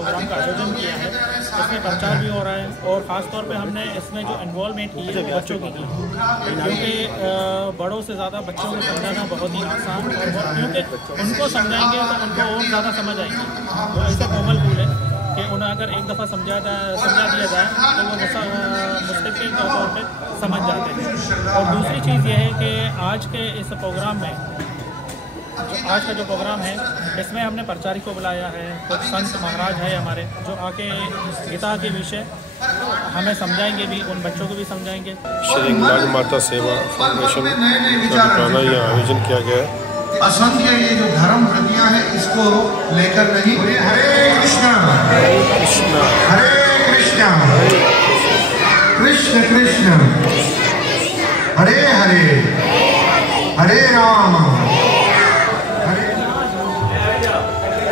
Programme का आयोजन किया है। इसमें प्रचार भी हो रहा है और ख़ास तौर पे हमने इसमें जो इन्वॉल्वमेंट की है बच्चों की क्योंकि बड़ों से ज़्यादा बच्चों को समझाना बहुत ही आसान और क्योंकि उनको समझाएंगे तो उनको और ज़्यादा समझ आएगी। वो ऐसा कोमल फूल है कि उन्हें अगर एक दफ़ा समझा दिया जाए तो वो मुस्तकिल तौर पर समझ जाते हैं। और दूसरी चीज़ ये है कि आज के इस प्रोग्राम में आज का जो प्रोग्राम है इसमें हमने प्रचारी को बुलाया है, कुछ संत महाराज है हमारे जो आके गीता के विषय हमें समझाएंगे भी, उन बच्चों को भी समझाएंगे। श्री नाग माता सेवा फाउंडेशन का यह आयोजन किया गया है। असंख्य ये जो धर्म वृत्तियां हैं इसको लेकर नहीं, हरे कृष्णा हरे कृष्णा कृष्ण कृष्ण हरे हरे हरे राम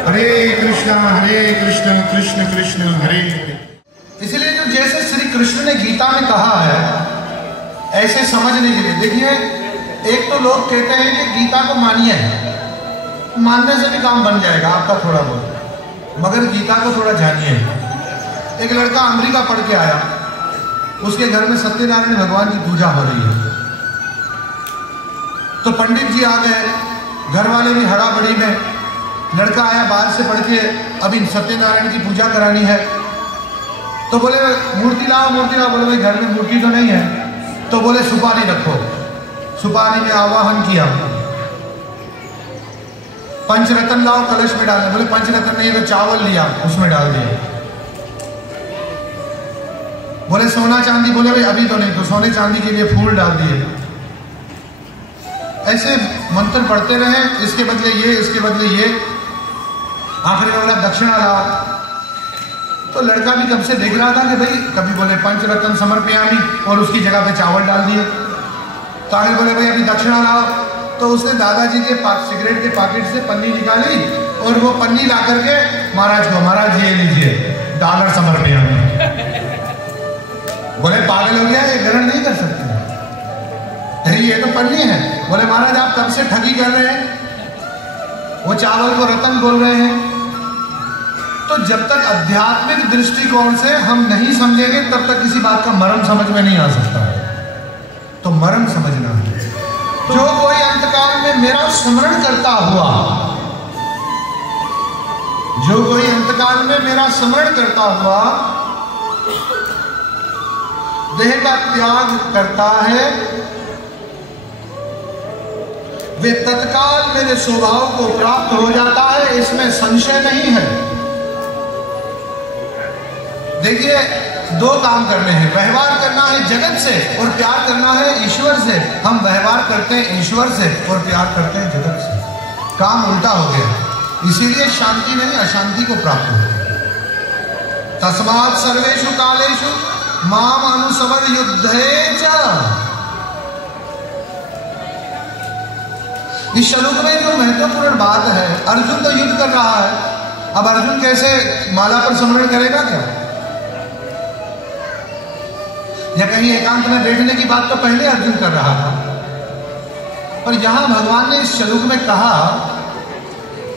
हरे कृष्ण कृष्ण कृष्ण हरे हरे। इसलिए जो जैसे श्री कृष्ण ने गीता में कहा है ऐसे समझने के लिए, देखिए एक तो लोग कहते हैं कि गीता को मानिए, मानने से भी काम बन जाएगा आपका थोड़ा बहुत, मगर गीता को थोड़ा जानिए। एक लड़का अमेरिका पढ़ के आया, उसके घर में सत्यनारायण भगवान की पूजा हो रही है, तो पंडित जी आ गए, घर वाले भी हड़ाबड़ी में, लड़का आया बाहर से पढ़ के, अभी सत्यनारायण की पूजा करानी है, तो बोले मूर्ति लाओ मूर्ति लाओ। बोले भाई घर में मूर्ति तो नहीं है, तो बोले सुपारी रखो। सुपारी में आवाहन किया, पंचरत्न लाओ कलश में डालने, बोले पंचरत्न नहीं तो चावल लिया उसमें डाल दिया। बोले सोना चांदी, बोले भाई अभी तो नहीं, तो सोने चांदी के लिए फूल डाल दिए। ऐसे मंत्र पढ़ते रहे, इसके बदले ये, इसके बदले ये, आखिरी में बोला दक्षिणा लाओ। तो लड़का भी कब से देख रहा था कि भाई, कभी बोले पंचरत्न समर्पयामि और उसकी जगह पे चावल डाल दिए, तो आगे बोले भाई अभी दक्षिणा लाओ। तो उसने दादाजी के सिगरेट के पैकेट से पन्नी निकाली और वो पन्नी ला करके महाराज को, महाराज ये लीजिए डॉलर समर्पयामि। बोले पागल हो गया, ये ग्रहण नहीं कर सकते, ये तो पन्नी है। बोले महाराज आप कब से ठगी कर रहे हैं, वो चावल को रतन बोल रहे हैं। तो जब तक आध्यात्मिक दृष्टिकोण से हम नहीं समझेंगे तब तक किसी बात का मर्म समझ में नहीं आ सकता है। तो मर्म समझना है। जो कोई अंतकाल में मेरा स्मरण करता हुआ, जो कोई अंतकाल में मेरा स्मरण करता हुआ देह का त्याग करता है, वे तत्काल मेरे स्वभाव को प्राप्त हो जाता है, इसमें संशय नहीं है। देखिए दो काम करने हैं, व्यवहार करना है जगत से और प्यार करना है ईश्वर से। हम व्यवहार करते हैं ईश्वर से और प्यार करते हैं जगत से, काम उल्टा हो गया, इसीलिए शांति नहीं अशांति को प्राप्त हो। तस्मात् सर्वेषु कालेषु माम अनुसमर युद्धे च। इस श्लोक में जो महत्वपूर्ण बात है, अर्जुन तो युद्ध कर रहा है, अब अर्जुन कैसे माला पर स्मरण करेगा क्या, या कहीं एकांत में बैठने की बात तो पहले अर्जुन कर रहा था, पर यहां भगवान ने इस श्लोक में कहा,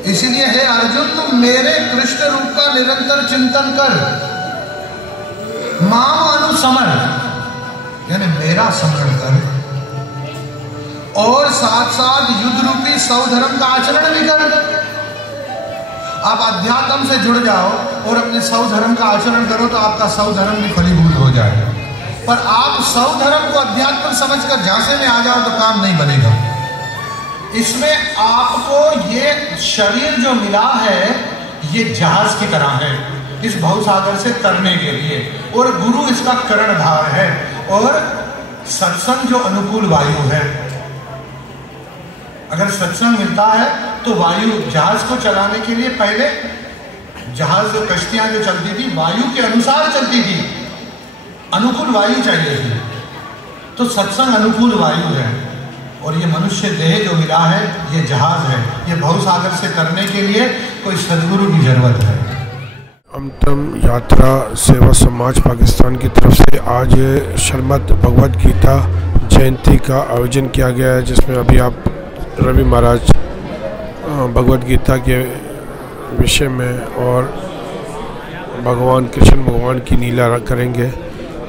इसीलिए हे अर्जुन तुम मेरे कृष्ण रूप का निरंतर चिंतन कर, माम अनुसमर यानी मेरा स्मरण कर, और साथ साथ युद्ध रूपी सौधर्म का आचरण भी कर। आप अध्यात्म से जुड़ जाओ और अपने सौधर्म का आचरण करो तो आपका सौधर्म भी फलीभूत हो जाए। पर आप सौधर्म को अध्यात्म समझकर झांसे में आ जाओ तो काम नहीं बनेगा। इसमें आपको ये शरीर जो मिला है ये जहाज की तरह है इस भवसागर से तरने के लिए, और गुरु इसका कर्णधार है, और सत्संग जो अनुकूल वायु है। अगर सत्संग मिलता है तो वायु जहाज को चलाने के लिए, पहले जहाज कश्तियां जो चलती थी वायु के अनुसार चलती थी, अनुकूल वायु चाहिए थी, तो सत्संग अनुकूल वायु है, और ये मनुष्य देह जो मिला है ये जहाज है। ये भवसागर से करने के लिए कोई सदगुरु की जरूरत है। अमतम यात्रा सेवा समाज पाकिस्तान की तरफ से आज श्रीमद् भगवद गीता जयंती का आयोजन किया गया है, जिसमें अभी आप रवि महाराज भगवद गीता के विषय में और भगवान कृष्ण भगवान की लीला करेंगे।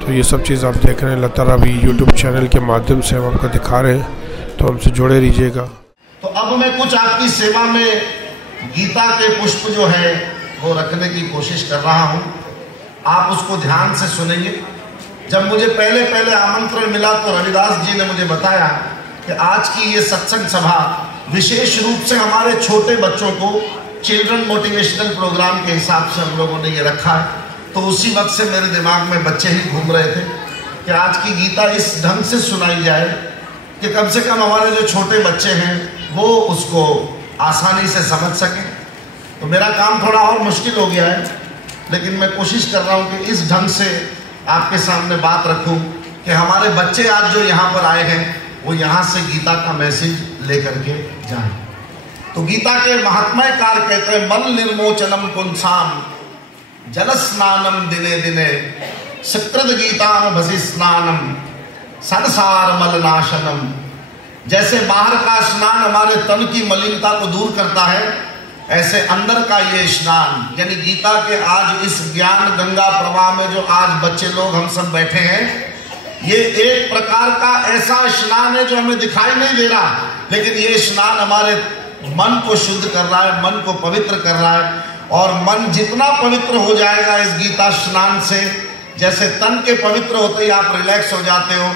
तो ये सब चीज़ आप देख रहे हैं लगातार अभी यूट्यूब चैनल के माध्यम से हम आपको दिखा रहे हैं, तो हमसे जुड़े रहिएगा। तो अब मैं कुछ आपकी सेवा में गीता के पुष्प जो है वो रखने की कोशिश कर रहा हूँ, आप उसको ध्यान से सुनेंगे। जब मुझे पहले आमंत्रण मिला तो रविदास जी ने मुझे बताया कि आज की ये सत्संग सभा विशेष रूप से हमारे छोटे बच्चों को चिल्ड्रन मोटिवेशनल प्रोग्राम के हिसाब से हम लोगों ने ये रखा है। तो उसी वक्त से मेरे दिमाग में बच्चे ही घूम रहे थे कि आज की गीता इस ढंग से सुनाई जाए कि कम से कम हमारे जो छोटे बच्चे हैं वो उसको आसानी से समझ सकें। तो मेरा काम थोड़ा और मुश्किल हो गया है, लेकिन मैं कोशिश कर रहा हूँ कि इस ढंग से आपके सामने बात रखूँ कि हमारे बच्चे आज जो यहाँ पर आए हैं वो यहाँ से गीता का मैसेज लेकर के जाएं। तो गीता के महात्म्यकार कहते हैं मल निर्मोचनम पुंसाम जल स्नानम दिने दिने सकृत गीताम भसी स्नानम संसार मल नाशनम। जैसे बाहर का स्नान हमारे तन की मलिनता को दूर करता है, ऐसे अंदर का ये स्नान यानी गीता के आज इस ज्ञान गंगा प्रवाह में जो आज बच्चे लोग हम सब बैठे हैं, ये एक प्रकार का ऐसा स्नान है जो हमें दिखाई नहीं दे रहा, लेकिन ये स्नान हमारे मन को शुद्ध कर रहा है, मन को पवित्र कर रहा है। और मन जितना पवित्र हो जाएगा इस गीता स्नान से, जैसे तन के पवित्र होते ही आप रिलैक्स हो जाते हो,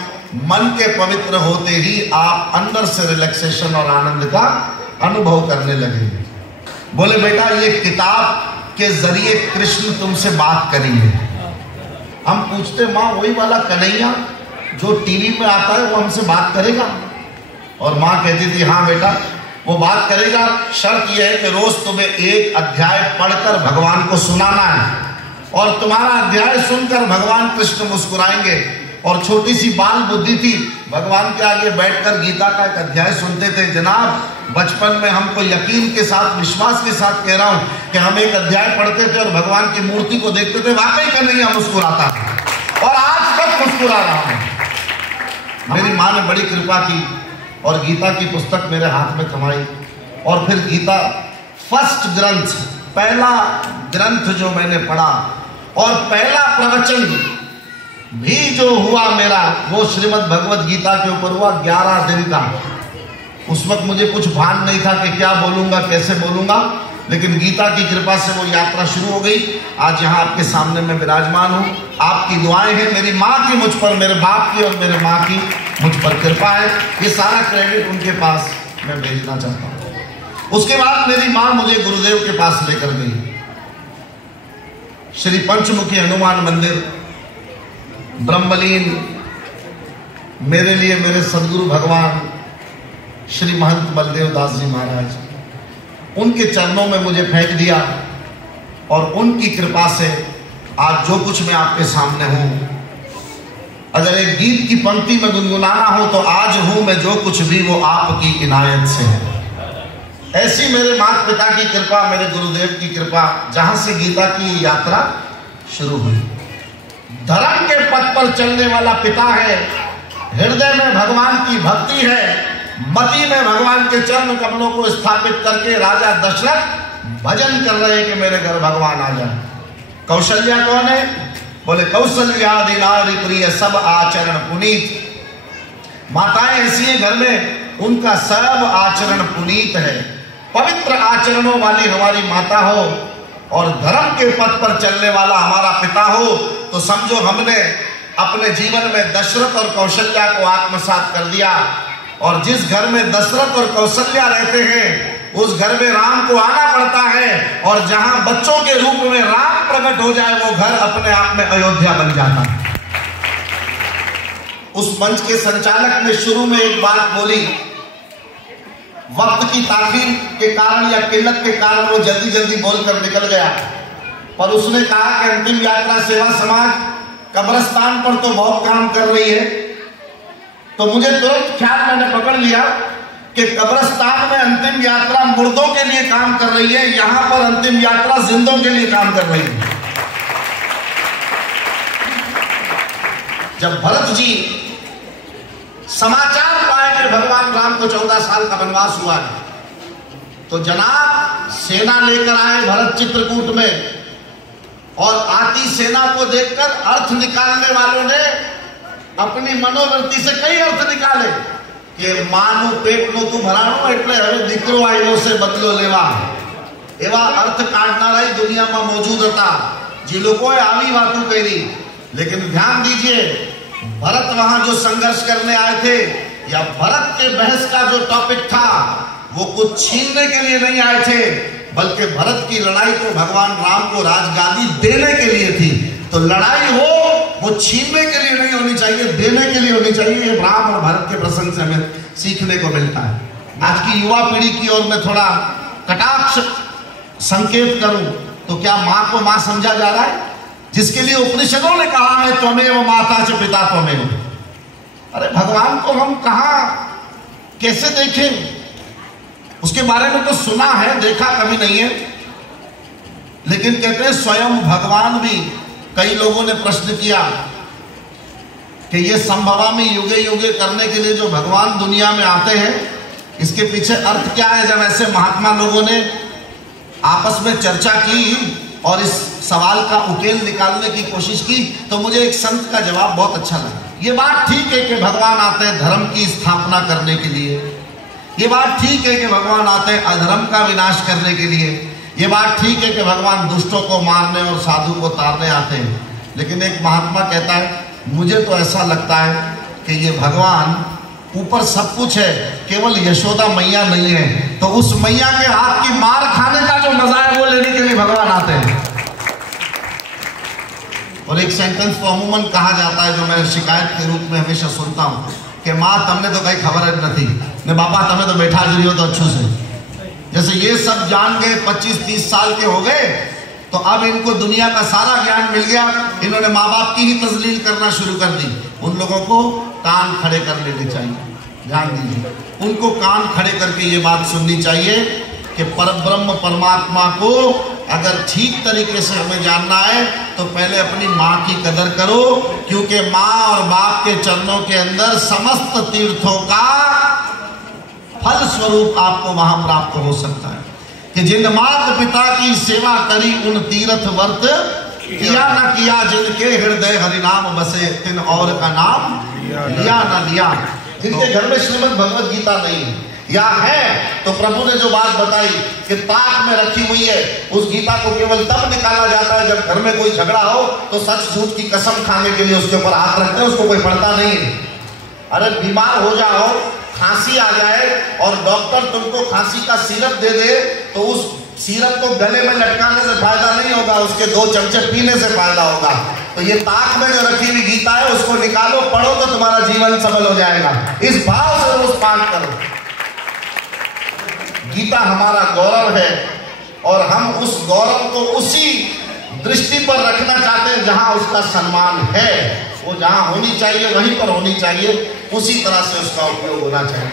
मन के पवित्र होते ही आप अंदर से रिलैक्सेशन और आनंद का अनुभव करने लगेंगे। बोले बेटा ये किताब के जरिए कृष्ण तुमसे बात करेंगे। हम पूछते माँ वही वाला कन्हैया जो टीवी में आता है वो हमसे बात करेगा? और माँ कहती थी हाँ बेटा वो बात करेगा, शर्त यह है कि रोज तुम्हें एक अध्याय पढ़कर भगवान को सुनाना है और तुम्हारा अध्याय सुनकर भगवान कृष्ण मुस्कुराएंगे। और छोटी सी बाल बुद्धि थी, भगवान के आगे बैठकर गीता का एक अध्याय सुनते थे। जनाब बचपन में हमको यकीन के साथ विश्वास के साथ कह रहा हूं कि हम एक अध्याय पढ़ते थे और भगवान की मूर्ति को देखते थे, वाकई कन्हैया मुस्कुराता था और आज तक मुस्कुरा रहा हूं। मेरी माँ ने बड़ी कृपा की और गीता की पुस्तक मेरे हाथ में थमाई और फिर गीता फर्स्ट ग्रंथ, पहला ग्रंथ जो मैंने पढ़ा और पहला प्रवचन भी जो हुआ मेरा वो श्रीमद् भगवत गीता के ऊपर हुआ 11 दिन का। उस वक्त मुझे कुछ भान नहीं था कि क्या बोलूंगा कैसे बोलूंगा, लेकिन गीता की कृपा से वो यात्रा शुरू हो गई। आज यहाँ आपके सामने मैं विराजमान हूँ। आपकी दुआएं हैं, मेरी माँ की मुझ पर, मेरे बाप की और मेरे माँ की मुझ पर कृपा है। ये सारा क्रेडिट उनके पास मैं भेजना चाहता हूँ। उसके बाद मेरी माँ मुझे गुरुदेव के पास लेकर गई। श्री पंचमुखी हनुमान मंदिर ब्रह्मलीन मेरे लिए मेरे सदगुरु भगवान श्री महंत बलदेव दास जी महाराज, उनके चरणों में मुझे फेंक दिया और उनकी कृपा से आज जो कुछ मैं आपके सामने हूं, अगर एक गीत की पंक्ति में गुनगुनाना हो तो आज हूं मैं जो कुछ भी वो आपकी इनायत से है। ऐसी मेरे माता पिता की कृपा, मेरे गुरुदेव की कृपा, जहां से गीता की यात्रा शुरू हुई। धर्म के पथ पर चलने वाला पिता है, हृदय में भगवान की भक्ति है, मति में भगवान के चरण कमलों को स्थापित करके राजा दशरथ भजन कर रहे हैं कि मेरे घर भगवान आ जाए। कौशल्या कौन है? बोले कौशल्यादि नारी प्रिय सब आचरण पुनीत। माताएं ऐसी है घर में, उनका सब आचरण पुनीत है। पवित्र आचरणों वाली हमारी माता हो और धर्म के पथ पर चलने वाला हमारा पिता हो, तो समझो हमने अपने जीवन में दशरथ और कौशल्या को आत्मसात कर दिया। और जिस घर में दशरथ और कौशल्या रहते हैं उस घर में राम को आना पड़ता है, और जहां बच्चों के रूप में राम प्रकट हो जाए वो घर अपने आप में अयोध्या बन जाता है। उस मंच के संचालक ने शुरू में एक बात बोली, वक्त की ताखीर के कारण या किल्लत के कारण वो जल्दी जल्दी बोलकर निकल गया, पर उसने कहा कि अंतिम यात्रा सेवा समाज कब्रिस्तान पर तो बहुत काम कर रही है। तो मुझे तुरंत ख्याल मैंने पकड़ लिया कि कब्रिस्तान में अंतिम यात्रा मुर्दों के लिए काम कर रही है, यहां पर अंतिम यात्रा जिंदों के लिए काम कर रही है। जब भरत जी समाचार पाए कि भगवान राम को 14 साल का वनवास हुआ है, तो जनाब सेना लेकर आए भरत चित्रकूट में और आती सेना को देखकर अर्थ निकालने वालों ने अपनी मनोवृत्ति से कई अर्थ निकाले कि मानु पेट नो तू भराणो એટલે હવે દીકરો આવ્યો છે બદલો લેવા એવા अर्थ કાઢનારા દુનિયામાં मौजूद હતા જે લોકોએ આવી વાતો કરી। लेकिन ध्यान दीजिए, भरत वहां जो संघर्ष करने आए थे या भरत के बहस का जो टॉपिक था वो कुछ छीनने के लिए नहीं आए थे, बल्कि भरत की लड़ाई तो भगवान राम को राजगादी देने के लिए थी। तो लड़ाई हो वो छीनने के लिए नहीं होनी चाहिए, देने के लिए होनी चाहिए। ये राम और भरत के प्रसंग से हमें सीखने को मिलता है। आज की युवा पीढ़ी की ओर मैं थोड़ा कटाक्ष संकेत करूं तो क्या मां को मां समझा जा रहा है, जिसके लिए उपनिषदों ने कहा है त्वमेव माता च पिता त्वमेव। अरे भगवान को हम कहा कैसे देखें? उसके बारे में तो सुना है, देखा कभी नहीं है। लेकिन कहते हैं स्वयं भगवान भी, कई लोगों ने प्रश्न किया कि ये संभवामि युगे युगे करने के लिए जो भगवान दुनिया में आते हैं इसके पीछे अर्थ क्या है। जब ऐसे महात्मा लोगों ने आपस में चर्चा की और इस सवाल का उकेल निकालने की कोशिश की तो मुझे एक संत का जवाब बहुत अच्छा लगा। ये बात ठीक है कि भगवान आते हैं धर्म की स्थापना करने के लिए, ये बात ठीक है कि भगवान आते हैं अधर्म का विनाश करने के लिए, ये बात ठीक है कि भगवान दुष्टों को मारने और साधु को तारने आते हैं। लेकिन एक महात्मा कहता है मुझे तो ऐसा लगता है कि ये भगवान ऊपर सब कुछ है, केवल यशोदा मैया नहीं है। तो उस मैया के हाथ की मार खाने का जो मजा है वो लेने के लिए भगवान आते हैं। और एक सेंटेंस तो अमूमन कहा जाता है जो मैं शिकायत के रूप में हमेशा सुनता हूँ कि माँ तमने तो कहीं खबर नहीं ने बापा तमें तो बैठा जी हो तो अच्छे से। जैसे ये सब जान गए 25-30 साल के हो गए तो अब इनको दुनिया का सारा ज्ञान मिल गया, इन्होंने माँ बाप की ही तजलील करना शुरू कर दी। उन लोगों को कान खड़े कर लेने चाहिए, ध्यान दीजिए, उनको कान खड़े करके ये बात सुननी चाहिए कि परब्रह्म परमात्मा को अगर ठीक तरीके से हमें जानना है तो पहले अपनी माँ की कदर करो, क्योंकि माँ और बाप के चरणों के अंदर समस्त तीर्थों का फल स्वरूप आपको वहां प्राप्त हो सकता है कि जिन माता पिता की सेवा करी उन तीर्थ वर्त किया न किया, जिनके हृदय हरिनाम बसे तिन और का नाम लिया न लिया। जिनके घर में श्रीमद् भगवत गीता नहीं है या है तो प्रभु ने जो बात बताई कि ताक में रखी हुई है, उस गीता को केवल तब निकाला जाता है जब घर में कोई झगड़ा हो तो सच झूठ की कसम खाने के लिए उसके ऊपर हाथ रखते हैं, उसको कोई पढ़ता नहीं है। अरे बीमार हो जाओ, खांसी आ जाए और डॉक्टर तुमको खांसी का सिरप दे दे तो उस सिरप को गले में लटकाने से फायदा नहीं होगा, उसके 2 चमचे पीने से फायदा होगा। तो ये ताक में जो रखी हुई गीता है उसको निकालो, पढ़ो तो तुम्हारा जीवन सफल हो जाएगा। इस भाव से रोज पाठ करो। गीता हमारा गौरव है और हम उस गौरव को उसी दृष्टि पर रखना चाहते हैं जहां उसका सम्मान है। वो जहां होनी चाहिए वहीं पर होनी चाहिए, उसी तरह से उसका उपयोग होना चाहिए।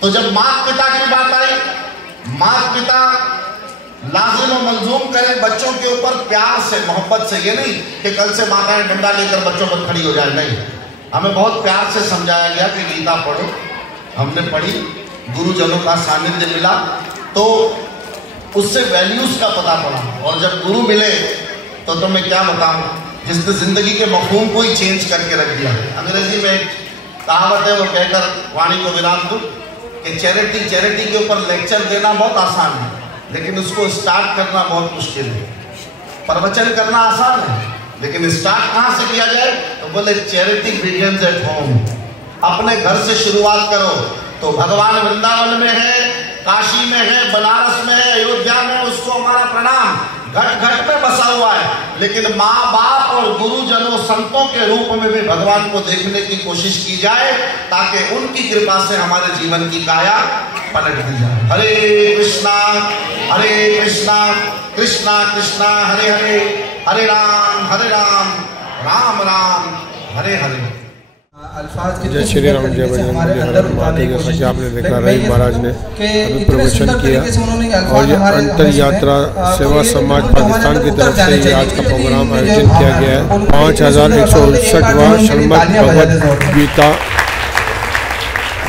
तो जब माता पिता की बात आई, माता पिता लाजिम और मंजूम करें बच्चों के ऊपर प्यार से, मोहब्बत से। ये नहीं कि कल से माताएं डंडा लेकर बच्चों पर खड़ी हो जाए, नहीं। हमें बहुत प्यार से समझाया गया कि गीता पढ़ो। हमने पढ़ी, गुरुजनों का सानिध्य मिला तो उससे वैल्यूज का पता पड़ा। और जब गुरु मिले तो मैं क्या बताऊं, जिसने जिंदगी के मफहूम को ही चेंज करके रख दिया। अंग्रेजी में एक कहावत है, वो कहकर वाणी को विराम दूं कि चैरिटी के ऊपर लेक्चर देना बहुत आसान है, लेकिन उसको स्टार्ट करना बहुत मुश्किल है। प्रवचन करना आसान है, लेकिन स्टार्ट कहाँ से किया जाए? तो बोले चैरिटी बिगिंस एट होम। अपने घर से शुरुआत करो। तो भगवान वृंदावन में है, काशी में है, बनारस में है, अयोध्या में, उसको हमारा प्रणाम। घट घट में बसा हुआ है, लेकिन माँ बाप और गुरुजनों संतों के रूप में भी भगवान को देखने की कोशिश की जाए ताकि उनकी कृपा से हमारे जीवन की काया पलट दी जाए। हरे कृष्णा कृष्णा कृष्णा हरे हरे, हरे राम राम राम हरे हरे। जय श्री राम, जय बजरंग बली, हर हर महादेव। जैसा कि आपने देखा रवि महाराज ने अभी प्रवचन किया और ये अंतर यात्रा सेवा समाज पाकिस्तान की तरफ से ये आज का प्रोग्राम आयोजन किया गया है। 5159वां श्रीमद् भगवद गीता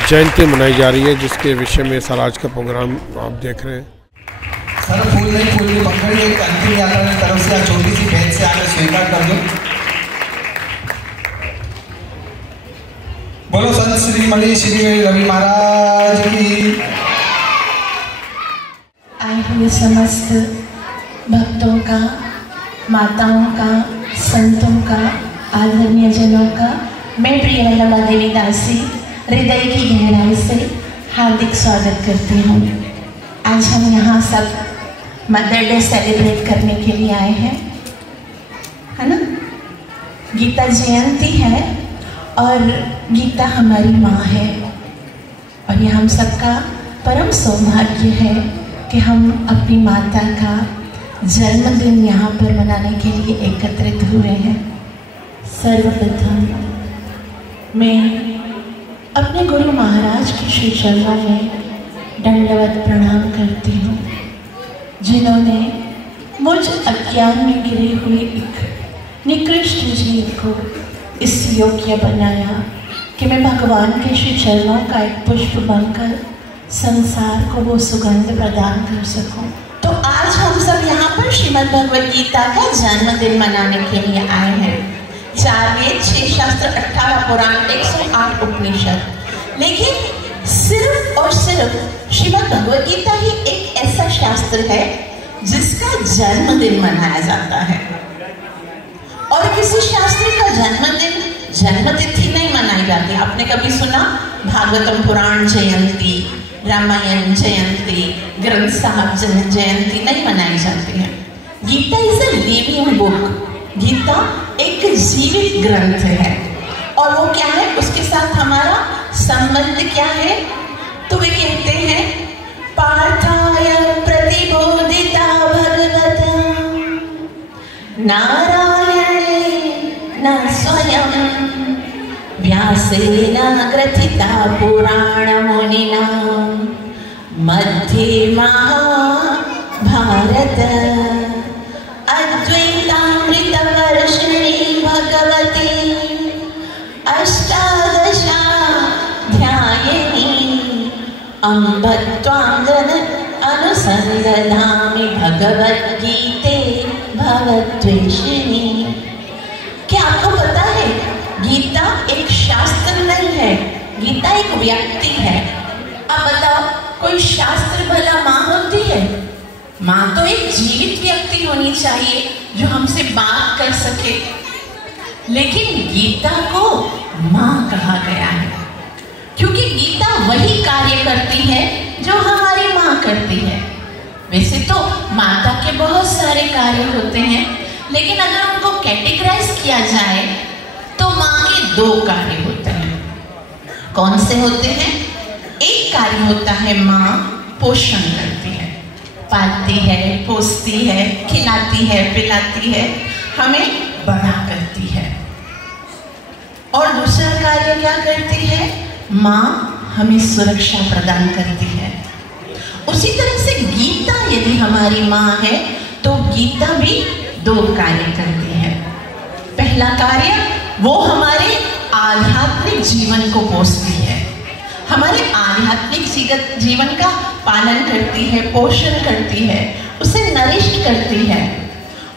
जयंती मनाई जा रही है, जिसके विषय में सर आज का प्रोग्राम आप देख रहे हैं। सर फूल नहीं, फूल की पंखड़ी एक अंतिम यात्रा की तरफ से छोटी सी से आकर स्वीकार कर दो। बोलो संत श्री मणि श्री रवि महाराज की। आए हुए समस्त भक्तों का, माताओं का, संतों का, आदरणीय जनों का मैं प्रियवल्लभा देवी दासी हृदय की गहराई से हार्दिक स्वागत करती हूँ। आज हम यहाँ सब मदर डे सेलिब्रेट करने के लिए आए हैं, है ना। गीता जयंती है और गीता हमारी माँ है और ये हम सबका परम सौभाग्य है कि हम अपनी माता का जन्मदिन यहाँ पर मनाने के लिए एकत्रित हुए हैं। सर्वप्रथम मैं अपने गुरु महाराज के श्री चरणों में दंडवत प्रणाम करती हूँ, जिन्होंने मुझ अज्ञान में गिरे हुए एक निकृष्ट जीव को इस योग्य बनाया कि मैं भगवान के श्री चरणों का एक पुष्प बनकर संसार को वो सुगंध प्रदान कर सकूं। तो आज हम सब यहाँ पर श्रीमद् भगवद गीता का जन्मदिन मनाने के लिए आए हैं। 4 वेद, 6 शास्त्र, 18 पुराण, 108 उपनिषद, लेकिन सिर्फ और सिर्फ श्रीमद् भगवद गीता ही एक ऐसा शास्त्र है जिसका जन्मदिन मनाया जाता है। और किसी शास्त्र का जन्मदिन जन्मतिथि नहीं मनाई जाती। आपने कभी सुना भागवतम पुराण जयंती, रामायण जयंती, ग्रंथ साहब जयंती नहीं मनाई जाती है। Gita is a living book. Gita एक जीवित ग्रंथ है और वो क्या है, उसके साथ हमारा संबंध क्या है, तो वे कहते हैं पार्थाय प्रतिबोधिता भगवता नारायणे न स्वयं व्यासेन ग्रथिता पुराण मुनिना मध्ये महाभारत अद्वैतामृत वर्षिणी भगवती अष्टादशाध्यायिनी अम्ब त्वां अनुसंदधामि भगवद्गीते भगवद्वेषिणी। क्या आपको पता है गीता एक शास्त्र नहीं है, गीता एक व्यक्ति है। अब बताओ कोई शास्त्र भला माँ होती है? माँ तो एक जीवित व्यक्ति होनी चाहिए जो हमसे बात कर सके, लेकिन गीता को माँ कहा गया है क्योंकि गीता वही कार्य करती है जो हमारी माँ करती है। वैसे तो माता के बहुत सारे कार्य होते हैं, लेकिन अगर उनको कैटेगराइज किया जाए तो माँ के 2 कार्य होते हैं। कौन से होते हैं? एक कार्य होता है माँ पोषण करती है, पालती है, पोसती है, खिलाती है, पिलाती है, हमें बड़ा करती है। और दूसरा कार्य क्या करती है? माँ हमें सुरक्षा प्रदान करती है। उसी तरह से गीता यदि हमारी माँ है तो गीता भी 2 कार्य करती है। पहला कार्य वो हमारे आध्यात्मिक जीवन को पोषती है, हमारे आध्यात्मिक जीवन का पालन करती है, पोषण करती है, उसे नरिष्ट करती है।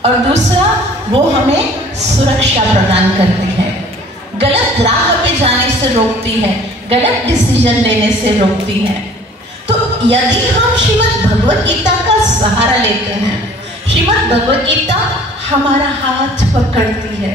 और दूसरा वो हमें सुरक्षा प्रदान करती है, गलत राह पे जाने से रोकती है, गलत डिसीजन लेने से रोकती है। तो यदि हम श्रीमद् भगवद गीता का सहारा लेते हैं, श्रीमद् भगवद गीता हमारा हाथ पकड़ती है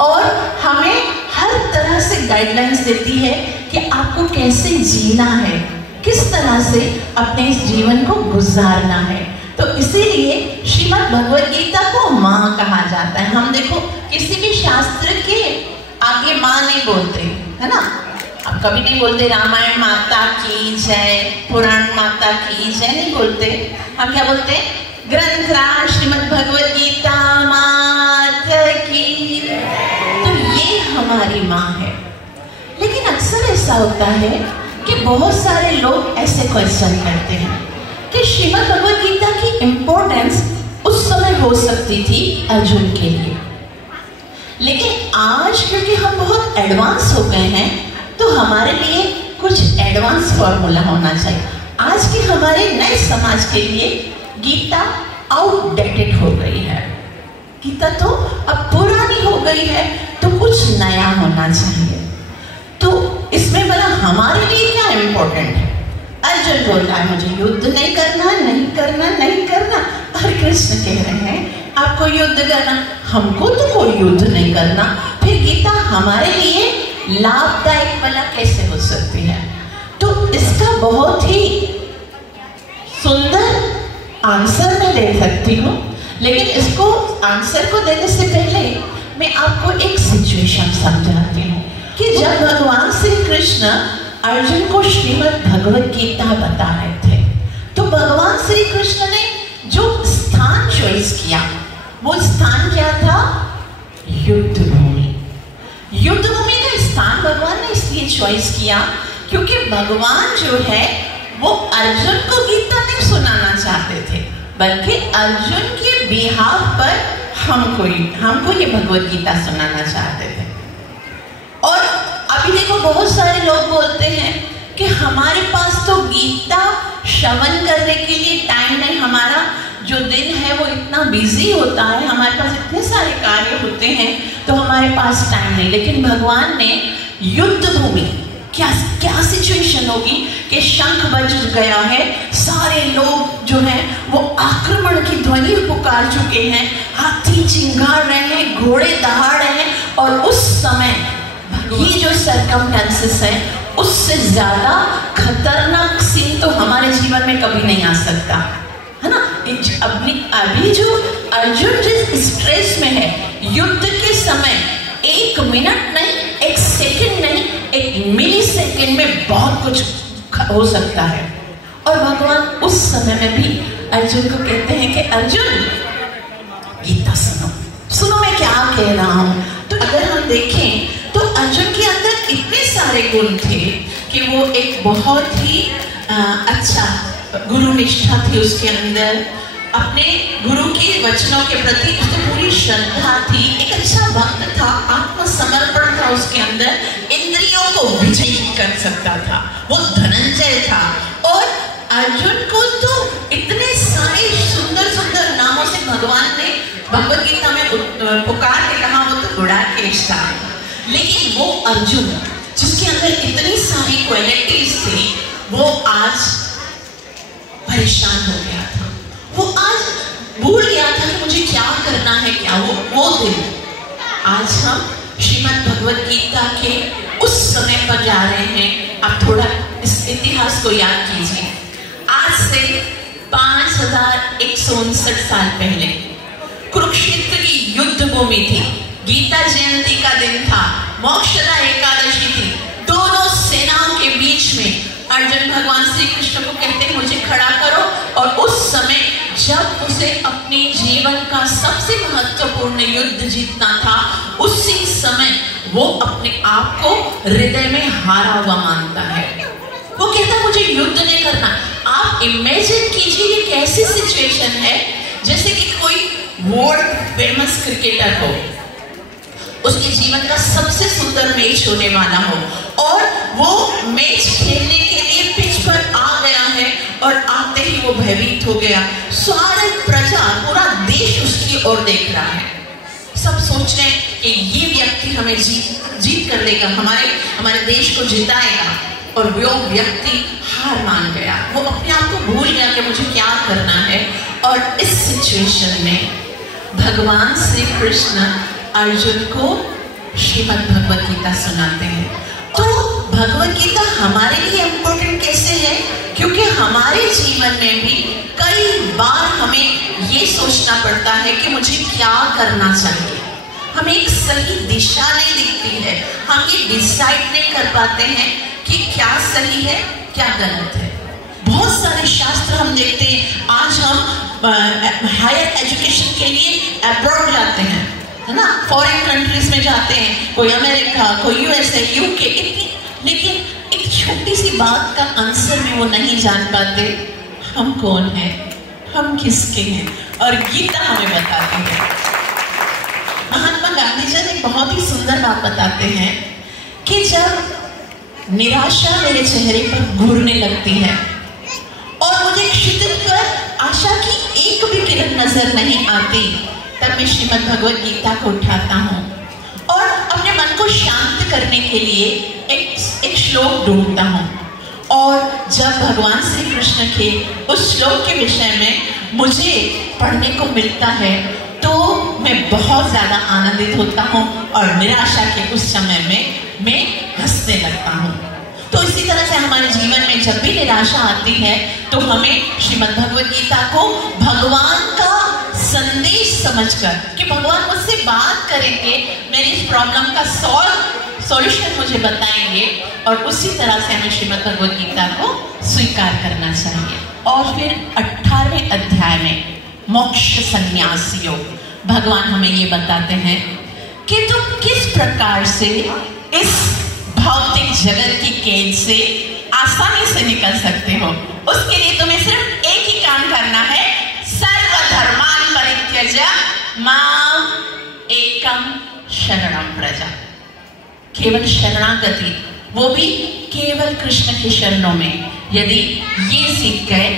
और हमें हर तरह से गाइडलाइंस देती है कि आपको कैसे जीना है, किस तरह से अपने इस जीवन को गुजारना है। तो इसीलिए श्रीमद् भगवद गीता को माँ कहा जाता है। हम देखो किसी भी शास्त्र के आगे माँ नहीं बोलते, है ना। अब कभी नहीं बोलते रामायण माता की जय, पुराण माता की जय नहीं बोलते। हम क्या बोलते हैं? ग्रंथराज श्रीमद् भगवद गीता माता की। तो ये हमारी माँ है। लेकिन अक्सर ऐसा होता है कि बहुत सारे लोग ऐसे क्वेश्चन करते हैं कि श्रीमद् भगवद गीता की इम्पोर्टेंस उस समय हो सकती थी अर्जुन के लिए, लेकिन आज क्योंकि हम बहुत एडवांस हो गए हैं तो हमारे लिए कुछ एडवांस फॉर्मूला होना चाहिए। आज के हमारे नए समाज के लिए गीता आउटडेटेड हो गई है। गीता तो अब पुरानी हो गई है, तो कुछ नया होना चाहिए। तो इसमें बड़ा हमारे लिए क्या इम्पोर्टेंट है? अर्जुन बोलता है मुझे युद्ध नहीं करना, नहीं करना, नहीं करना, और कृष्ण कह रहे हैं आपको युद्ध करना, हमको तो कोई युद्ध नहीं करना। फिर गीता हमारे लिए लाभदायक भला कैसे हो सकती है? तो इसका बहुत ही सुंदर आंसर मैं दे सकती हूँ, लेकिन इसको आंसर को देने से पहले मैं आपको एक सिचुएशन समझाती हूँ कि जब भगवान श्री कृष्ण अर्जुन को श्रीमद् भगवद गीता बता रहे थे, तो भगवान श्री कृष्ण ने जो स्थान चॉइस किया, वो स्थान क्या था? युद्ध भूमि। युद्ध भूमि का स्थान भगवान ने इसलिए चॉइस किया क्योंकि भगवान जो है वो अर्जुन को गीता नहीं सुनाना चाहते थे, बल्कि अर्जुन के बिहाफ पर हमको ये भगवद गीता सुनाना चाहते थे। और अभी देखो बहुत सारे लोग बोलते हैं कि हमारे पास तो गीता श्रवण करने के लिए टाइम नहीं, हमारा जो दिन है वो इतना बिजी होता है, हमारे पास इतने सारे कार्य होते हैं, तो हमारे पास टाइम नहीं। लेकिन भगवान ने युद्ध भूमि, क्या सिचुएशन होगी कि शंख बज गया है, सारे लोग जो हैं वो आक्रमण की ध्वनि पुकार चुके हैं, हाथी चिंगार रहे हैं, घोड़े दहाड़ रहे हैं, और उस समय ये जो सर्कमस्टेंसेस है उससे ज्यादा खतरनाक सीन तो हमारे जीवन में कभी नहीं आ सकता, है ना। अभी जो अर्जुन जिस स्ट्रेस में है, युद्ध के समय 1 मिनट नहीं, 1 सेकंड नहीं, 1 मिली सेकंड में बहुत कुछ हो सकता है। और भगवान उस समय में भी अर्जुन को कहते हैं कि अर्जुन गीता सुनो मैं क्या कह रहा हूं। तो अगर हम देखें तो अर्जुन के अंदर इतने सारे गुण थे कि वो एक बहुत ही अच्छा गुरु निष्ठा थी उसके अंदर, अपने गुरु के वचनों के प्रति उसको पूरी श्रद्धा थी, एक अच्छा भक्त था, आत्मसमर्पण था उसके अंदर, इंद्रियों को विजयी कर सकता था, वो धनंजय था। और अर्जुन को तो इतने सारे सुंदर सुंदर नामों से भगवान ने भगवद गीता में पुकार के कहा, वो तो गुणाकेश था। लेकिन वो अर्जुन जिसके अंदर इतनी सारी क्वालिटीज थी, वो आज परेशान हो गया था, वो आज भूल गया था कि मुझे क्या करना है, क्या वो दिन। आज हम श्रीमद् भगवद गीता के उस समय पर जा रहे हैं। आप थोड़ा इस इतिहास को याद कीजिए। आज से 5159 साल पहले कुरुक्षेत्र की युद्ध भूमि थी, गीता जयंती का दिन था, मोक्षदा एकादशी थी, दोनों सेनाओं के बीच में अर्जुन भगवान श्री कृष्ण को कहते हैं मुझे खड़ा करो। और उस समय जब उसे अपने जीवन का सबसे महत्वपूर्ण युद्ध जीतना था, उसी समय वो अपने आप को हृदय में हारा हुआ मानता है। वो कहता है मुझे युद्ध नहीं करना। आप इमेजिन कीजिए ये कैसी सिचुएशन है, जैसे कि कोई वर्ल्ड फेमस क्रिकेटर हो, उसके जीवन का सबसे सुंदर मैच होने वाला हो, और वो मैच खेलने के लिए पिच पर आ गया है, और आते ही वो भयभीत हो गया। सारे प्रजा, पूरा देश उसकी ओर देख रहा है, सब सोच रहे हैं कि ये व्यक्ति हमें जीत कर देगा, हमारे देश को जिताएगा। और वो व्यक्ति हार मान गया, वो अपने आप को भूल गया कि मुझे क्या करना है। और इस सिचुएशन में भगवान श्री कृष्ण अर्जुन को श्रीमद् भगवद गीता सुनाते हैं। तो भगवद गीता हमारे लिए इम्पोर्टेंट कैसे है? क्योंकि हमारे जीवन में भी कई बार हमें ये सोचना पड़ता है कि मुझे क्या करना चाहिए, हमें एक सही दिशा नहीं दिखती है, हम ये डिसाइड नहीं कर पाते हैं कि क्या सही है क्या गलत है। बहुत सारे शास्त्र हम देखते हैं, आज हम हायर एजुकेशन के लिए अब्रॉड जाते हैं, है ना, फॉरेन कंट्रीज में जाते हैं, कोई अमेरिका, कोई यूएसए, यूके, लेकिन एक छोटी सी बात का आंसर भी वो नहीं जान पाते, हम कौन हैं, हम किसके हैं। और गीता हमें बताती है। महात्मा गांधी जी ने बहुत ही सुंदर बात बताते हैं कि जब निराशा मेरे चेहरे पर घूरने लगती है और मुझे क्षितिज पर आशा की एक भी किरण नजर नहीं आती, तब मैं श्रीमद् भगवद गीता को उठाता हूँ और अपने मन को शांत करने के लिए एक श्लोक ढूंढता हूँ। और जब भगवान श्री कृष्ण के उस श्लोक के विषय में मुझे पढ़ने को मिलता है तो मैं बहुत ज़्यादा आनंदित होता हूँ और निराशा के उस समय में मैं हंसने लगता हूँ। तो इसी तरह से हमारे जीवन में जब भी निराशा आती है तो हमें श्रीमद् भगवद गीता को भगवान का संदेश समझकर कि भगवान मुझसे बात करेंगे, मेरी इस प्रॉब्लम का सॉल्यूशन मुझे बताएंगे, और उसी तरह से हमें श्रीमद् भगवद गीता को स्वीकार करना चाहिए। और फिर 18वें अध्याय में मोक्ष संन्यास योग, भगवान हमें ये बताते हैं कि तुम किस प्रकार से इस भौतिक जगत की कैद से आसानी से निकल सकते हो। उसके लिए तुम्हें सिर्फ एक ही काम करना है, सर्वधर्मान परित्यज्य मां एकम शरणम व्रज। केवल शरणागति, वो भी केवल कृष्ण के शरणों में, यदि ये सीख गए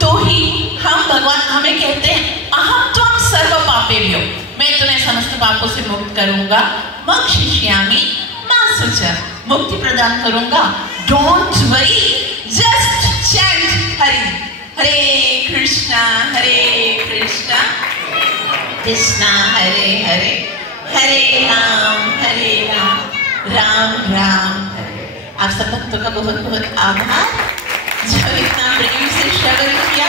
तो ही हम, भगवान हमें कहते हैं अहम त्वं सर्व पापेभ्यो, मैं तुम्हें समस्त पापों से मुक्त करूंगा, मोक्षयिष्यामि मा शुचः, मुक्ति प्रदान करूंगा। Don't worry, just chant Hari Hare Krishna Krishna Hare Hare, Hare Ram Ram Ram Hare. आप सब भक्तों का बहुत बहुत आभार जो इतना प्रेम से श्रवण किया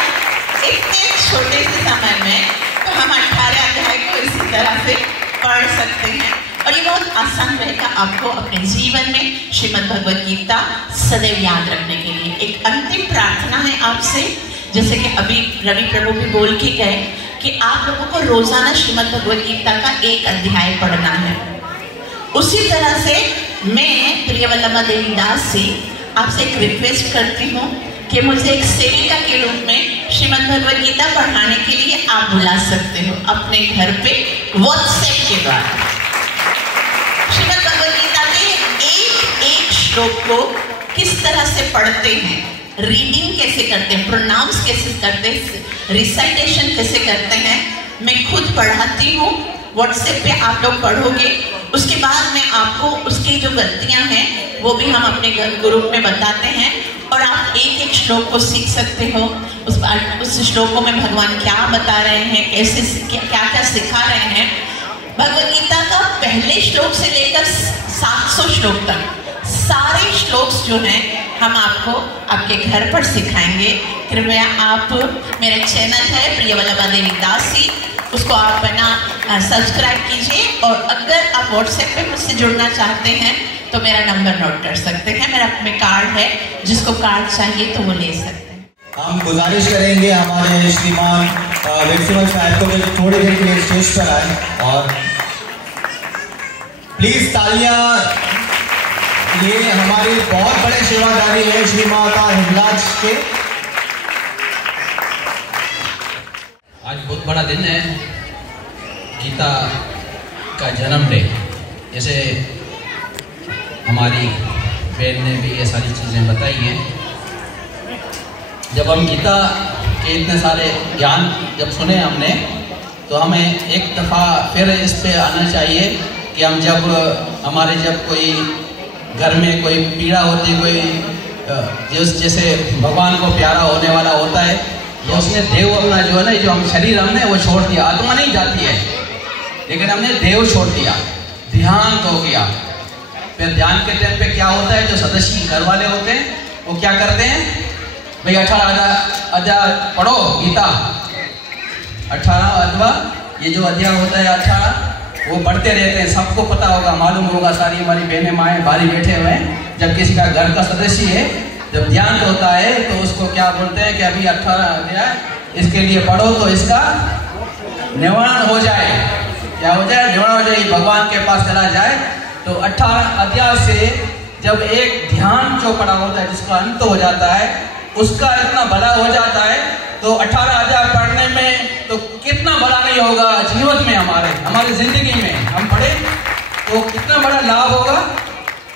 इतने छोटे से समय में। तो हम 18 अध्याय को इसी तरह से पढ़ सकते हैं और ये बहुत आसान रहेगा आपको अपने जीवन में श्रीमद् भगवद गीता सदैव याद रखने के लिए। एक अंतिम प्रार्थना है आपसे, जैसे कि अभी रवि प्रभु भी बोल के गए कि आप लोगों को रोजाना श्रीमद् भगवद गीता का एक अध्याय पढ़ना है। उसी तरह से मैं प्रियवल्लभा देवी दास से आपसे एक रिक्वेस्ट करती हूँ कि मुझे एक सेविका के रूप में श्रीमद् भगवद गीता पढ़ाने के लिए आप बुला सकते हो अपने घर पे व्हाट्सएप के द्वारा। श्रीमद् भगवद गीता के एक श्लोक को किस तरह से पढ़ते हैं, रीडिंग कैसे करते हैं, प्रोनाउंस कैसे करते हैं, रिसाइटेशन कैसे करते हैं, मैं खुद पढ़ाती हूँ। व्हाट्सएप पे आप लोग पढ़ोगे, उसके बाद मैं आपको उसकी जो गलतियां हैं वो भी हम अपने ग्रुप में बताते हैं और आप एक एक श्लोक को सीख सकते हो। उस श्लोकों में भगवान क्या बता रहे हैं, कैसे क्या क्या सिखा रहे हैं। भगवद गीता का पहले श्लोक से लेकर 700 श्लोक तक सारे श्लोक जो हैं हम आपको आपके घर पर सिखाएंगे। कृपया आप, मेरा चैनल है प्रियवल्लभा देवी दास जी, उसको आप अपना सब्सक्राइब कीजिए और अगर आप व्हाट्सएप पे मुझसे जुड़ना चाहते हैं तो मेरा नंबर नोट कर सकते हैं। मेरा में कार्ड है, जिसको कार्ड चाहिए तो वो ले सकते हैं। हम गुजारिश करेंगे हमारे श्रीमान वेक्सिमल साहब को कि थोड़ी देर के लिए स्टेज पर आए और प्लीज तालियां। ये हमारी बहुत बड़े सेवादारी है श्री माता हिंगलाज के। आज बहुत बड़ा दिन है, गीता का जन्म डे। जैसे हमारी बहन ने भी ये सारी चीज़ें बताई हैं। जब हम गीता के इतने सारे ज्ञान जब सुने हमने, तो हमें एक दफ़ा फिर इस पे आना चाहिए कि हम जब कोई घर में कोई पीड़ा होती है, कोई जैसे भगवान को प्यारा होने वाला होता है, तो उसने देव अपना जो है ना, जो हम शरीर हमने वो छोड़ दिया। आत्मा नहीं जाती है, लेकिन हमने देव छोड़ दिया, ध्यान हो गया। फिर ध्यान के टाइम पे क्या होता है, जो सदस्य घर वाले होते हैं वो क्या करते हैं, भाई 18 अध्याय पढ़ो गीता। 18 अध्याय, ये जो अध्याय होता है 18, वो पढ़ते रहते हैं। सबको पता होगा, मालूम होगा, सारी हमारी बहनें माएँ बारी बैठे हुए हैं। जब किसी का घर का सदस्य है, जब ध्यान होता है तो उसको क्या बोलते हैं कि अभी 18 अध्याय इसके लिए पढ़ो तो इसका निवारण हो जाए। क्या हो जाए? निवारण हो जाए, भगवान के पास चला जाए। तो 18 अध्याय से जब एक ध्यान जो पढ़ा होता है, जिसका अंत हो जाता है, उसका इतना भला हो जाता है। तो 18 अध्याय पढ़ने में तो कितना बड़ा नहीं होगा जीवन में, हमारे जिंदगी में हम पढ़े तो कितना बड़ा लाभ होगा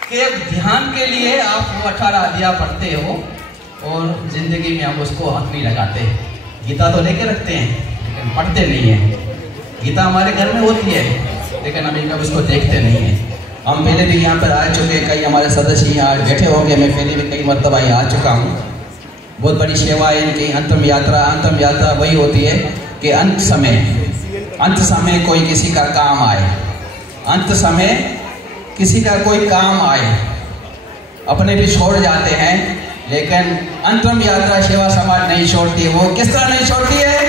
कि ध्यान के लिए आप वो 18 अध्याय पढ़ते हो और जिंदगी में हम उसको हाथ नहीं लगाते। गीता तो लेके रखते हैं लेकिन पढ़ते नहीं हैं। गीता हमारे घर में होती है, लेकिन हम इनका उसको देखते नहीं हैं। हम पहले भी यहाँ पर आ चुके, कई हमारे सदस्य यहाँ बैठे होंगे, मैं पहले भी कई मरतबा यहाँ आ चुका हूँ। बहुत बड़ी सेवा है इनकी। अंतिम यात्रा वही होती है कि अंत समय कोई किसी का काम आए, अंत समय किसी का कोई काम आए। अपने भी छोड़ जाते हैं, लेकिन अंतिम यात्रा सेवा समाज नहीं छोड़ती। वो किस तरह नहीं छोड़ती है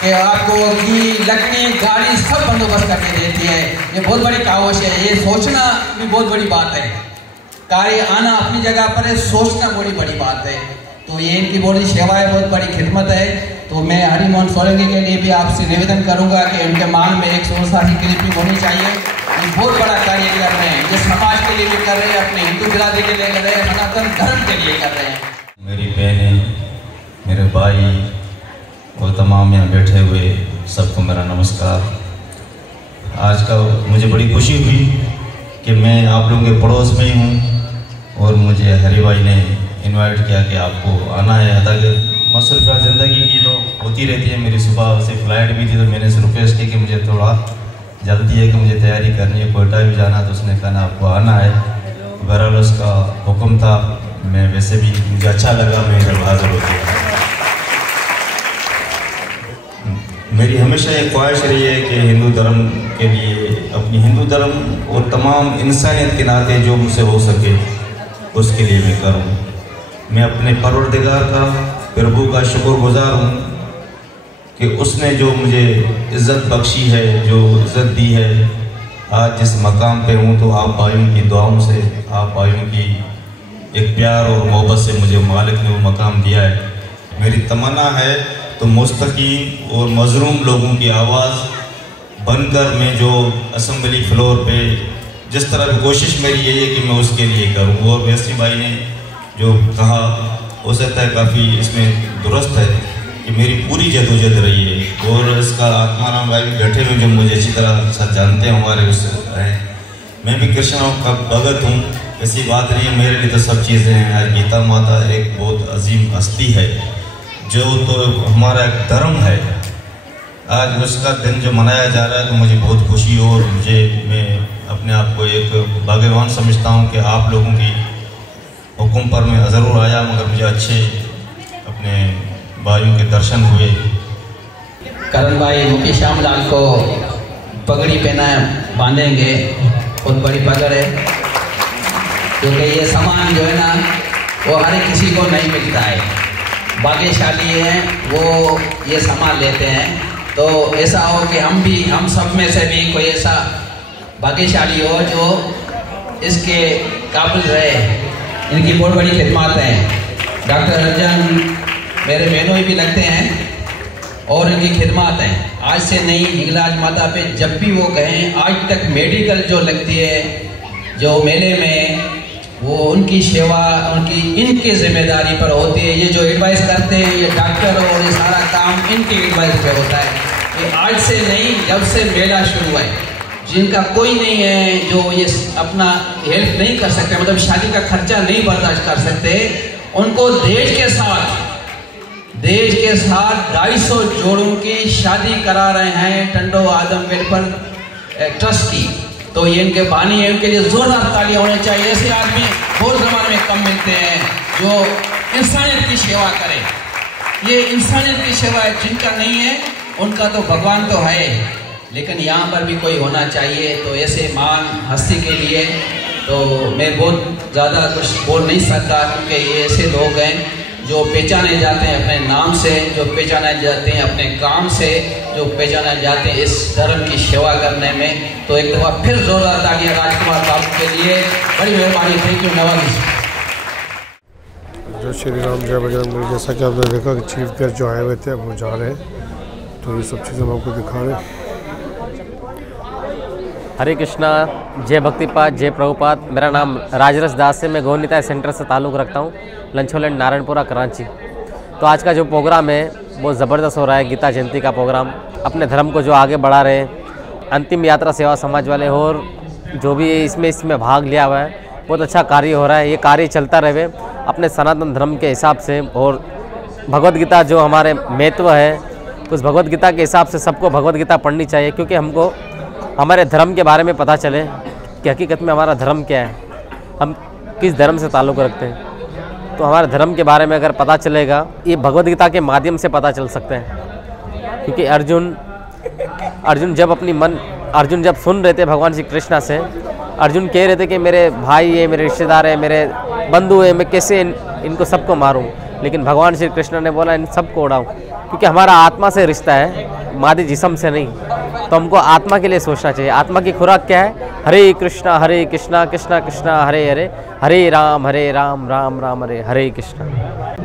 कि आपको घी, लकड़ी, गाड़ी सब बंदोबस्त करके देती है। ये बहुत बड़ी कावश है, ये सोचना भी बहुत बड़ी बात है। कार्य आना अपनी जगह पर है, सोचना बड़ी बड़ी बात है। तो ये इनकी बड़ी सेवा है, बहुत बड़ी खिदमत है। तो मैं हरिमोहन सोलंकी के लिए भी आपसे निवेदन करूंगा कि उनके मान में एक सोसाइटी क्लिपिंग होनी चाहिए। ये बहुत बड़ा कार्य कर रहे हैं, ये समाज के लिए भी कर रहे हैं, अपने हिंदू बिरादरी के लिए कर रहे हैं, सनातन धर्म के लिए कर रहे हैं। मेरी बहनें, मेरे भाई और तमाम यहाँ बैठे हुए सबको मेरा नमस्कार। आज का मुझे बड़ी खुशी हुई कि मैं आप लोगों के पड़ोस में ही हूँ और मुझे हरी भाई ने इनवाइट किया कि आपको आना है। हालांकि मसरूफ़ ज़िंदगी की तो होती रहती है, मेरी सुबह से फ्लाइट भी थी, तो मैंने से रिक्वेस्ट की कि मुझे थोड़ा जल्दी है कि मुझे तैयारी करनी है, कोयटा भी जाना, तो उसने कहा आपको आना है। बहरहाल उसका हुक्म था, मैं वैसे भी मुझे अच्छा लगा, मैं इधर हाजिर हो गया। मेरी हमेशा एक ख्वाहिश रही है कि हिंदू धर्म के लिए, अपनी हिंदू धर्म और तमाम इंसानियत के नाते जो मुझसे हो सके उसके लिए मैं करूं। मैं अपने परवरदिगार का, प्रभु का शुक्रगुजार हूं कि उसने जो मुझे इज़्ज़त बख्शी है, जो इज़्ज़त दी है। आज जिस मकाम पे हूं तो आप भाइयों की दुआओं से, आप भाइयों की एक प्यार और मोहब्बत से मुझे मालिक ने वो मकाम दिया है। मेरी तमन्ना है तो मुस्तकीम और मजलूम लोगों की आवाज़ बनकर मैं जो असम्बली फ्लोर पे जिस तरह की कोशिश मेरी यही है कि मैं उसके लिए करूँ। और वैसी भाई ने जो कहा हो सकता है काफ़ी इसमें दुरुस्त है कि मेरी पूरी जदोजहद रही है। और इसका आत्माराम भाई भी बैठे हुए जो मुझे अच्छी तरह सब जानते हैं, हमारे उससे हैं। मैं भी कृष्ण का भगत हूँ, ऐसी बात नहीं है, मेरे लिए तो सब चीज़ें हैं। आज गीता माता एक बहुत अजीम हस्ती है, जो तो हमारा एक धर्म है। आज उसका दिन जो मनाया जा रहा है तो मुझे बहुत खुशी हो, और मैं अपने आप को एक भाग्यवान समझता हूँ कि आप लोगों की हुक्म पर मैं ज़रूर आया, मगर मुझे अच्छे अपने भाइयों के दर्शन हुए। करण भाई मुकेश श्यामलाल को पगड़ी पहना बांधेंगे, बहुत बड़ी पगड़ है, क्योंकि ये सामान जो है ना वो हर किसी को नहीं मिलता है। भाग्यशाली हैं वो ये सामान लेते हैं। तो ऐसा हो कि हम सब में से भी कोई ऐसा भाग्यशाली हो जो इसके काबिल रहे। इनकी बहुत बड़ी खिदमत है। डॉक्टर रंजन मेरे बहनों भी लगते हैं और इनकी खिदमत है। आज से नहीं, हिंगलाज माता पे जब भी वो कहें, आज तक मेडिकल जो लगती है जो मेले में, वो उनकी सेवा इनकी जिम्मेदारी पर होती है। ये जो एडवाइस करते हैं ये डॉक्टर, और ये सारा काम इनकी एडवाइस पे होता है। कि आज से नहीं, जब से मेला शुरू है, जिनका कोई नहीं है, जो ये अपना हेल्प नहीं कर सकते, मतलब शादी का खर्चा नहीं बर्दाश्त कर सकते, उनको देश के साथ 250 जोड़ों की शादी करा रहे हैं टंडो आदम वेलफेयर ट्रस्ट की। तो ये इनके बानी है, उनके लिए जोरदार तालियां होनी चाहिए। ऐसे आदमी बहुत ज़माने में कम मिलते हैं जो इंसानियत की सेवा करें। ये इंसानियत की सेवा है, जिनका नहीं है उनका तो भगवान तो है, लेकिन यहाँ पर भी कोई होना चाहिए। तो ऐसे महान हस्ती के लिए तो मैं बहुत ज़्यादा कुछ बोल नहीं सकता, क्योंकि ये ऐसे लोग हैं जो पहचाने जाते हैं अपने नाम से, जो पहचाने जाते हैं अपने काम से, जो पहचाने जाते हैं इस धर्म की सेवा करने में। तो एक दफ़ा फिर जोरदार तालियां राजकुमार साहब के लिए, बड़ी मेहरबानी। Thank you Nawaz. जय श्री राम, जय बजरंगबली। जैसा कि आपने देखा कि चीफ गेस्ट जो आए हुए थे वो जा रहे हैं, तो ये सब चीज़ें हम आपको दिखा रहे हैं। हरे कृष्णा, जय भक्तिपात, जय प्रभुपात। मेरा नाम राजरस दास है, मैं गौनिताय सेंटर से ताल्लुक़ रखता हूँ, लंचोलैंड नारायणपुरा कराची। तो आज का जो प्रोग्राम है वो ज़बरदस्त हो रहा है, गीता जयंती का प्रोग्राम। अपने धर्म को जो आगे बढ़ा रहे हैं, अंतिम यात्रा सेवा समाज वाले और जो भी इसमें भाग लिया हुआ है, बहुत अच्छा कार्य हो रहा है। ये कार्य चलता रहे अपने सनातन धर्म के हिसाब से। और भगवद गीता जो हमारे महत्व है उस भगवद गीता के हिसाब से सबको भगवद गीता पढ़नी चाहिए, क्योंकि हमको हमारे धर्म के बारे में पता चले कि हकीकत में हमारा धर्म क्या है, हम किस धर्म से ताल्लुक़ रखते हैं। तो हमारे धर्म के बारे में अगर पता चलेगा, ये भगवद गीता के माध्यम से पता चल सकते हैं। क्योंकि अर्जुन जब सुन रहे थे भगवान श्री कृष्णा से, अर्जुन कह रहे थे कि मेरे भाई है, मेरे रिश्तेदार है, मेरे बंधु है, मैं कैसे इनको सबको मारूं। लेकिन भगवान श्री कृष्ण ने बोला इन सबको उड़ाऊं, क्योंकि हमारा आत्मा से रिश्ता है, मादी जिस्म से नहीं। तो हमको आत्मा के लिए सोचना चाहिए। आत्मा की खुराक क्या है? हरे कृष्णा कृष्णा कृष्णा हरे हरे, हरे राम राम राम हरे कृष्णा।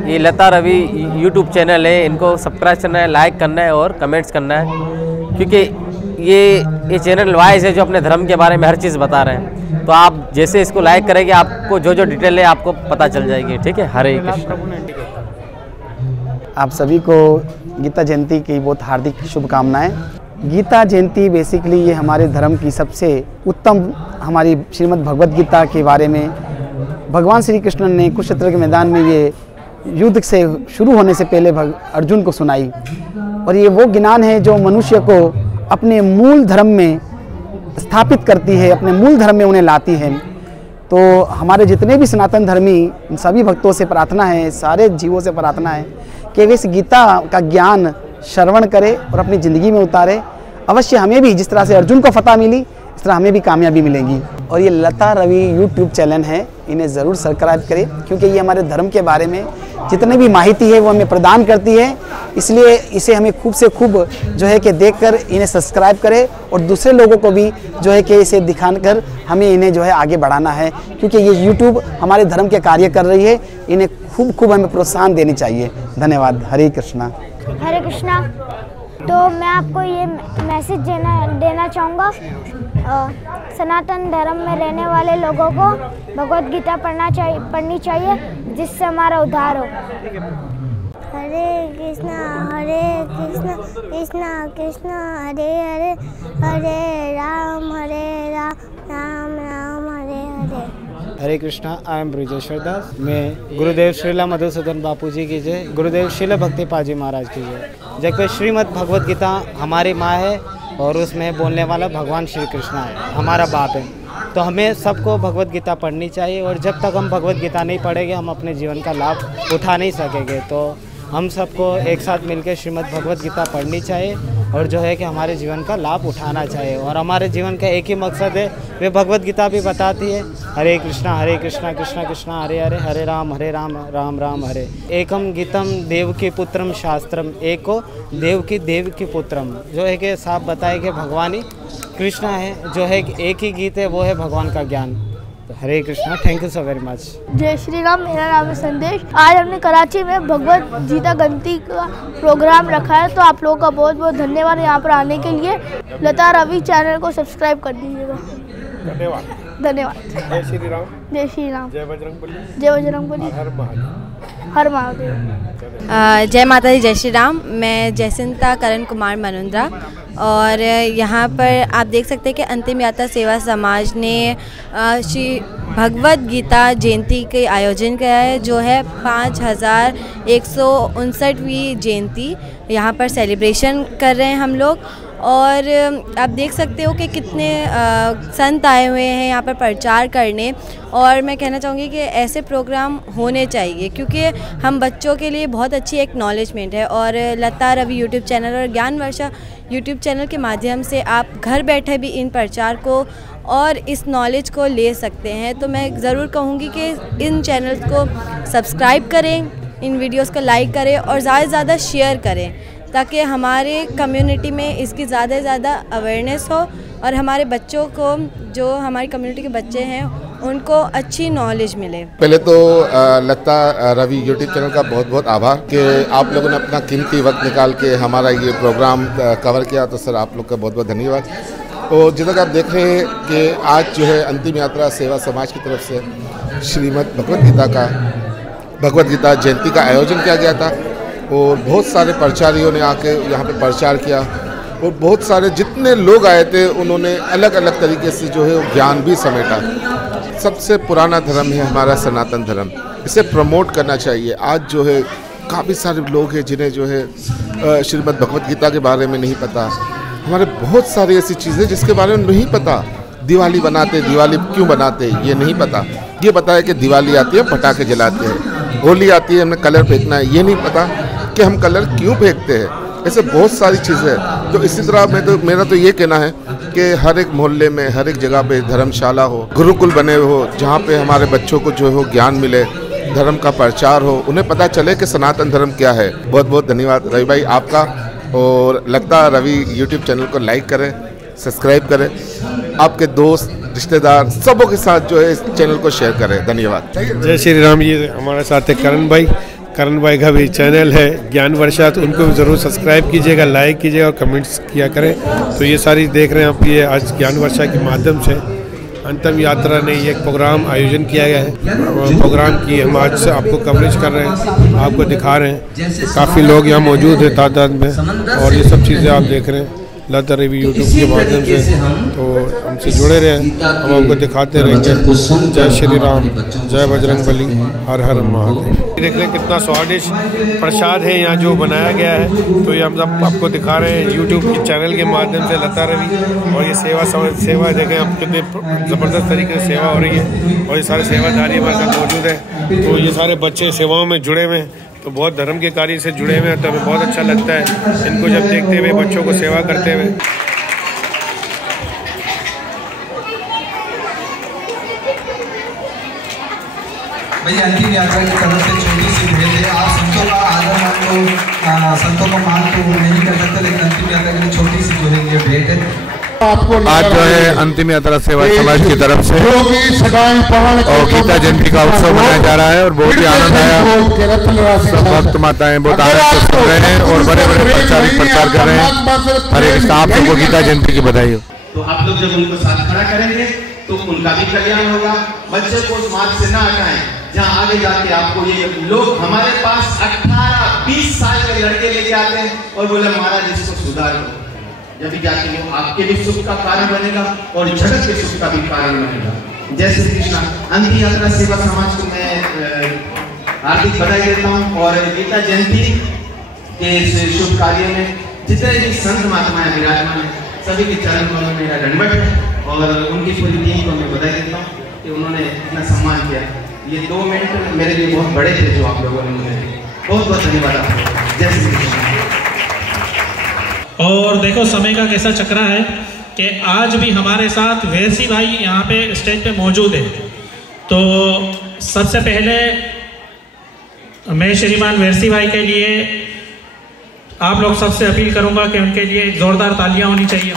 ये लता रवि यूट्यूब चैनल है, इनको सब्सक्राइब करना है, लाइक करना है और कमेंट्स करना है, क्योंकि ये चैनल वाइज है जो अपने धर्म के बारे में हर चीज़ बता रहे हैं। तो आप जैसे इसको लाइक करेंगे, आपको जो डिटेल है आपको पता चल जाएगी। ठीक है, हरे कृष्णा। आप सभी को गीता जयंती की बहुत हार्दिक शुभकामनाएं। गीता जयंती बेसिकली ये हमारे धर्म की सबसे उत्तम, हमारी श्रीमद् भगवद गीता के बारे में भगवान श्री कृष्ण ने कुरुक्षेत्र के मैदान में ये युद्ध से शुरू होने से पहले अर्जुन को सुनाई। और ये वो ज्ञान है जो मनुष्य को अपने मूल धर्म में स्थापित करती है, अपने मूल धर्म में उन्हें लाती है। तो हमारे जितने भी सनातन धर्मी सभी भक्तों से प्रार्थना है, सारे जीवों से प्रार्थना है कि वे इस गीता का ज्ञान श्रवण करें और अपनी ज़िंदगी में उतारे। अवश्य हमें भी जिस तरह से अर्जुन को फतह मिली, इस तरह हमें भी कामयाबी मिलेगी। और ये लता रवि यूट्यूब चैनल है, इन्हें ज़रूर सब्सक्राइब करें, क्योंकि ये हमारे धर्म के बारे में जितनी भी माहिती है वो हमें प्रदान करती है। इसलिए इसे हमें खूब से खूब जो है कि देखकर इन्हें सब्सक्राइब करें और दूसरे लोगों को भी जो है कि इसे दिखाकर हमें इन्हें जो है आगे बढ़ाना है, क्योंकि ये यूट्यूब हमारे धर्म के कार्य कर रही है। इन्हें खूब हमें प्रोत्साहन देनी चाहिए। धन्यवाद। हरे कृष्णा। हरे कृष्णा। तो मैं आपको ये मैसेज देना चाहूँगा, सनातन धर्म में रहने वाले लोगों को भगवद गीता पढ़नी चाहिए, जिससे हमारा उद्धार हो। हरे कृष्णा कृष्णा कृष्णा हरे हरे, हरे राम राम राम हरे हरे। हरे कृष्णा। आई एम ब्रिजेश्वर दास। मैं गुरुदेव श्रीला मधुसूदन बापू जी की जय, गुरुदेव श्रील भक्तिपाल जी महाराज की जय। जबकि श्रीमद् भगवद गीता हमारी माँ है और उसमें बोलने वाला भगवान श्री कृष्ण है, हमारा बाप है। तो हमें सबको भगवद गीता पढ़नी चाहिए, और जब तक हम भगवद गीता नहीं पढ़ेंगे हम अपने जीवन का लाभ उठा नहीं सकेंगे। तो हम सबको एक साथ मिलकर श्रीमद् भगवद गीता पढ़नी चाहिए और जो है कि हमारे जीवन का लाभ उठाना चाहिए। और हमारे जीवन का एक ही मकसद है, वे भगवद गीता भी बताती है, हरे कृष्णा कृष्णा कृष्णा हरे हरे, हरे राम राम राम हरे। एकम गीतम देवकी पुत्रम शास्त्रम, एको देवकी पुत्रम, जो है कि साफ बताए कि भगवान ही कृष्णा है, जो है एक ही गीत है, वो है भगवान का ज्ञान। Hare Krishna. Thank you so very much. जय श्री राम। मेरा नाम है संदेश। आज हमने कराची में भगवद गीता जयंती का प्रोग्राम रखा है, तो आप लोगों का बहुत बहुत धन्यवाद यहाँ पर आने के लिए। लता रवि चैनल को सब्सक्राइब कर दीजिएगा। धन्यवाद। जय श्री राम। जय श्री राम। जय बजरंगबली। जय बजरंगबली। हर महादेव। जय माता दी, जय श्री राम। मैं जयसिंता करण कुमार मनुंद्रा, और यहाँ पर आप देख सकते हैं कि अंतिम यात्रा सेवा समाज ने श्री भगवद गीता जयंती के आयोजन किया है, जो है 5159वीं जयंती यहाँ पर सेलिब्रेशन कर रहे हैं हम लोग। और आप देख सकते हो कि कितने संत आए हुए हैं यहाँ पर प्रचार करने, और मैं कहना चाहूँगी कि ऐसे प्रोग्राम होने चाहिए, क्योंकि हम बच्चों के लिए बहुत अच्छी एक्नॉलेजमेंट है। और लता रवि यूट्यूब चैनल और ज्ञान वर्षा यूट्यूब चैनल के माध्यम से आप घर बैठे भी इन प्रचार को और इस नॉलेज को ले सकते हैं। तो मैं ज़रूर कहूँगी कि इन चैनल्स को सब्सक्राइब करें, इन वीडियोस को लाइक करें और ज़्यादा से ज़्यादा शेयर करें, ताकि हमारे कम्युनिटी में इसकी ज़्यादा से ज़्यादा अवेयरनेस हो और हमारे बच्चों को, जो हमारी कम्युनिटी के बच्चे हैं, उनको अच्छी नॉलेज मिले। पहले तो लता रवि यूट्यूब चैनल का बहुत बहुत आभार कि आप लोगों ने अपना कीमती वक्त निकाल के हमारा ये प्रोग्राम कवर किया। तो सर आप लोग का बहुत बहुत धन्यवाद। तो जितना कि आप देख रहे हैं कि आज जो है अंतिम यात्रा सेवा समाज की तरफ से श्रीमद् भगवद गीता जयंती का आयोजन किया गया था, और बहुत सारे प्रचारियों ने आके यहाँ पे प्रचार किया, और बहुत सारे जितने लोग आए थे उन्होंने अलग अलग तरीके से जो है ज्ञान भी समेटा। सबसे पुराना धर्म है हमारा सनातन धर्म, इसे प्रमोट करना चाहिए। आज जो है काफ़ी सारे लोग हैं जिन्हें जो है श्रीमद् भगवत गीता के बारे में नहीं पता, हमारे बहुत सारी ऐसी चीज़ें जिसके बारे में नहीं पता। दिवाली बनाते, दिवाली क्यों बनाते ये नहीं पता। ये पता है कि दिवाली आती है पटाखे जलाते हैं, होली आती है हमें कलर फेंकना है, ये नहीं पता कि हम कलर क्यों फेंकते हैं। ऐसे बहुत सारी चीज़ें हैं। तो इसी तरह मेरा तो ये कहना है कि हर एक मोहल्ले में, हर एक जगह पे धर्मशाला हो, गुरुकुल बने हो, जहाँ पे हमारे बच्चों को जो है ज्ञान मिले, धर्म का प्रचार हो, उन्हें पता चले कि सनातन धर्म क्या है। बहुत बहुत धन्यवाद रवि भाई आपका। और लगता रवि यूट्यूब चैनल को लाइक करें, सब्सक्राइब करें, आपके दोस्त रिश्तेदार सबों के साथ जो है इस चैनल को शेयर करें। धन्यवाद। जय श्री राम। ये हमारे साथ है करण भाई का भी चैनल है ज्ञान वर्षा, तो उनको भी ज़रूर सब्सक्राइब कीजिएगा, लाइक कीजिएगा और कमेंट्स किया करें। तो ये सारी देख रहे हैं आप, ये आज ज्ञान वर्षा के माध्यम से अंतिम यात्रा ने एक प्रोग्राम आयोजन किया गया है। प्रोग्राम की हम आज से आपको कवरेज कर रहे हैं, आपको दिखा रहे हैं। काफ़ी लोग यहाँ मौजूद हैं तादाद में, और ये सब चीज़ें आप देख रहे हैं लता रवि यूट्यूब के माध्यम से। तो हमसे जुड़े रहे, हम आपको दिखाते रहेंगे। जय श्री राम, जय बजरंगबली, हर हर महादेव। देख रहे हैं कितना स्वादिष्ट प्रसाद है यहाँ जो बनाया गया है। तो ये हम सब आपको दिखा रहे हैं यूट्यूब के चैनल के माध्यम से लता रवि। और ये सेवा देखें आप, कितने ज़बरदस्त तरीके से सेवा हो रही है, और ये सारे सेवादारी हमारे साथ मौजूद है। तो ये सारे बच्चे सेवाओं में जुड़े हुए हैं, तो बहुत धर्म के कार्य से जुड़े हुए हैं। तो हमें बहुत अच्छा लगता है इनको जब देखते हुए, बच्चों को सेवा करते हुए। भाई अंतिम यात्रा की तरफ से छोटी सी भेंट है। आप संतों का आदर मान लो, संतों का मान तो नहीं कर सकते, लेकिन अंतिम यात्रा के लिए छोटी सी जो है ये भेंट है। आज जो है अंतिम यात्रा सेवा समाज की तरफ से और गीता जयंती का उत्सव मनाया जा रहा है, और बहुत ही आनंद आया। सब भक्त माताएं बहुत आनंद से सुन रहे हैं और बड़े बड़े प्रचार कर रहे हैं। हरे कृष्ण। आप सबको गीता जयंती की बधाई हो। तो आप लोग जब उनको साथ खड़ा करेंगे तो उनका भी कल्याण होगा। बच्चे को उस मार्ग से ना हटाएं जहाँ आगे जाके आपको ये लोग हमारे पास 18-20 साल के लड़के लेके आते हैं और बोले महाराज इसको सुधार दो। जब जाके वो आपके भी सुख का कारण बनेगा और जगत के सुख का भी कारण बनेगा। जय श्री कृष्ण। अंतिम यात्रा सेवा समाज को मैं हार्दिक बधाई देता हूँ। और गीता जयंती के शुभ कार्य में जितने भी संत महात्माएं विराजमान है, सभी के चरण कमल में मेरा दंडवत है, और उनकी पूरी टीम को मैं बधाई देता हूँ कि उन्होंने इतना सम्मान किया। ये 2 मिनट मेरे लिए बहुत बड़े थे जो आप लोगों ने मुझे। बहुत बहुत धन्यवाद आपको। जय श्री कृष्ण। और देखो समय का कैसा चक्रा है कि आज भी हमारे साथ वैसी भाई यहाँ पे स्टेज पे मौजूद है। तो सबसे पहले मैं श्रीमान वैसी भाई के लिए आप लोग सबसे अपील करूंगा कि उनके लिए जोरदार तालियां होनी चाहिए।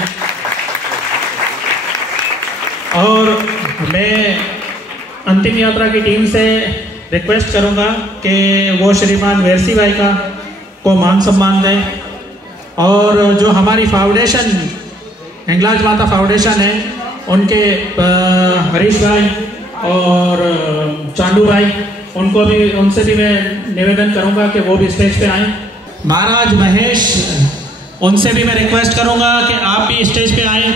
और मैं अंतिम यात्रा की टीम से रिक्वेस्ट करूंगा कि वो श्रीमान वैसी भाई को मान सम्मान दें। और जो हमारी फाउंडेशन हिंगलाज माता फाउंडेशन है, उनके हरीश भाई और चांदू भाई, उनसे भी मैं निवेदन करूंगा कि वो भी स्टेज पे आए। महाराज महेश, उनसे भी मैं रिक्वेस्ट करूंगा कि आप भी स्टेज पे आए।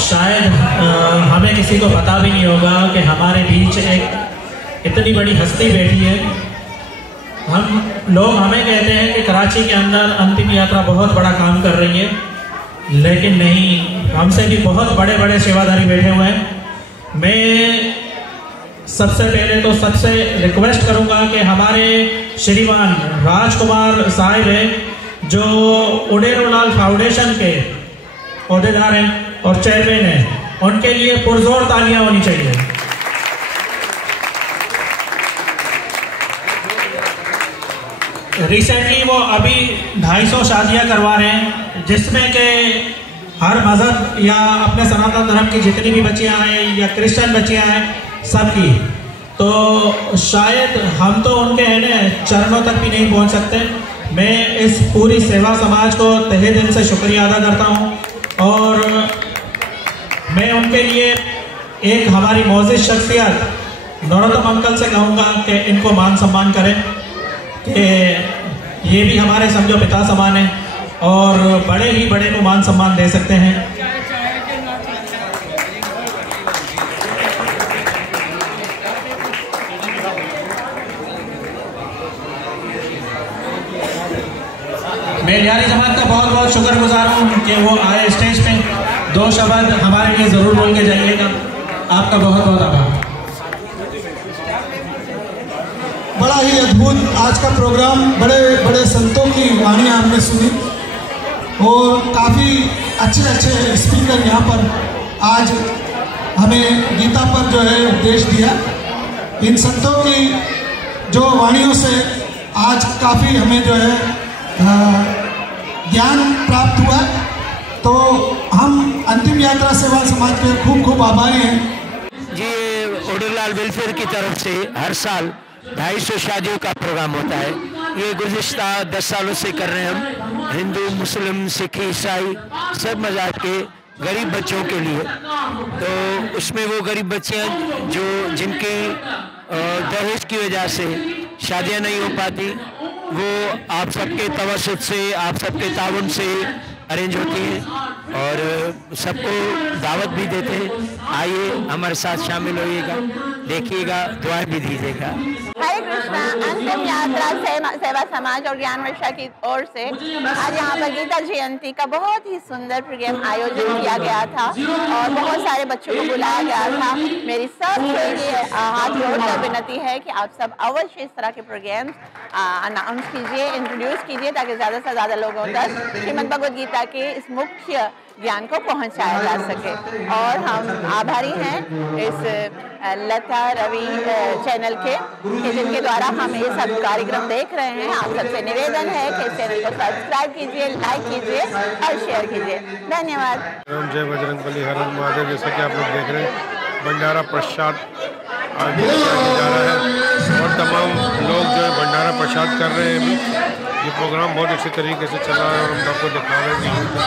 शायद हमें किसी को पता भी नहीं होगा कि हमारे बीच एक इतनी बड़ी हस्ती बैठी है। हमें कहते हैं कि कराची के अंदर अंतिम यात्रा बहुत बड़ा काम कर रही है, लेकिन नहीं, हमसे भी बहुत बड़े बड़े सेवादारी बैठे हुए हैं। मैं सबसे पहले तो सबसे रिक्वेस्ट करूंगा कि हमारे श्रीमान राजकुमार साहिब हैं, जो उडेरोलाल फाउंडेशन के अहदेदार हैं और चेयरमैन हैं, उनके लिए पुरजोर तालियां होनी चाहिए। रिसेंटली वो अभी 250 शादियां करवा रहे हैं, जिसमें के हर मजहब या अपने सनातन धर्म की जितनी भी बच्चियां हैं या क्रिश्चियन बच्चियां हैं, सबकी। तो शायद हम तो उनके चरणों तक भी नहीं पहुंच सकते। मैं इस पूरी सेवा समाज को तहे दिल से शुक्रिया अदा करता हूं, और मैं उनके लिए एक हमारी मोअज़्ज़िज़ शख्सियत नरोत्तम अंकल से कहूँगा कि इनको मान सम्मान करें कि ये भी हमारे समझो पिता समान है और बड़े ही बड़े को मान सम्मान दे सकते हैं। मैं लिहारी जमात का बहुत बहुत शुक्रगुजार हूँ कि वो आए स्टेज पे, 2 शब्द हमारे लिए ज़रूर बोल के जाइएगा। आपका बहुत बहुत आभार। बड़ा ही अद्भुत आज का प्रोग्राम, बड़े बड़े संतों की वाणियाँ हमने सुनी और काफ़ी अच्छे स्पीकर यहाँ पर आज हमें गीता पर जो है उपदेश दिया। इन संतों की जो वाणियों से आज काफ़ी हमें जो है ज्ञान प्राप्त हुआ। तो हम अंतिम यात्रा सेवा समाज के खूब खूब आभारी हैं। जी, ओडरलाल वेलफेयर की तरफ से हर साल 250 शादियों का प्रोग्राम होता है। ये गुज़िश्ता 10 सालों से कर रहे हैं हम, हिंदू, मुस्लिम, सिख, ईसाई सब मज़हब के गरीब बच्चों के लिए। तो उसमें वो गरीब बच्चे जो जिनकी दहेज की वजह से शादियां नहीं हो पाती, वो आप सबके तवसुत से, आप सबके ताउन से अरेंज होती हैं और सबको दावत भी देते हैं। आइए हमारे साथ शामिल होइएगा, देखिएगा, दुआएं भी दीजिएगा। हरे कृष्णा। अंतिम यात्रा सेवा समाज और ज्ञान वर्षा की ओर से आज यहाँ पर गीता जयंती का बहुत ही सुंदर प्रोग्राम आयोजन किया गया था और बहुत सारे बच्चों को बुलाया गया था। मेरी सबसे ये हाथ जोड़कर विनती है कि आप सब अवश्य इस तरह के प्रोग्राम अनाउंस कीजिए, इंट्रोड्यूस कीजिए, ताकि ज़्यादा से ज़्यादा लोगों तक श्रीमद् भगवद गीता के इस मुख्य ज्ञान को पहुंचाया जा सके। और हम आभारी हैं इस लता रवि चैनल के जिनके द्वारा हम ये सब कार्यक्रम देख रहे हैं। आप सबसे निवेदन है कि इस चैनल को सब्सक्राइब कीजिए, लाइक कीजिए और शेयर कीजिए। धन्यवाद। जय बजरंगबली, हर हर महादेव। जैसा कि आप लोग देख रहे हैं, भंडारा प्रसाद आज जा रहा है और तमाम लोग जो है भंडारा प्रसाद कर रहे हैं। अभी ये प्रोग्राम बहुत अच्छे तरीके से चल रहा है और हम आपको दिखा रहे हैं कि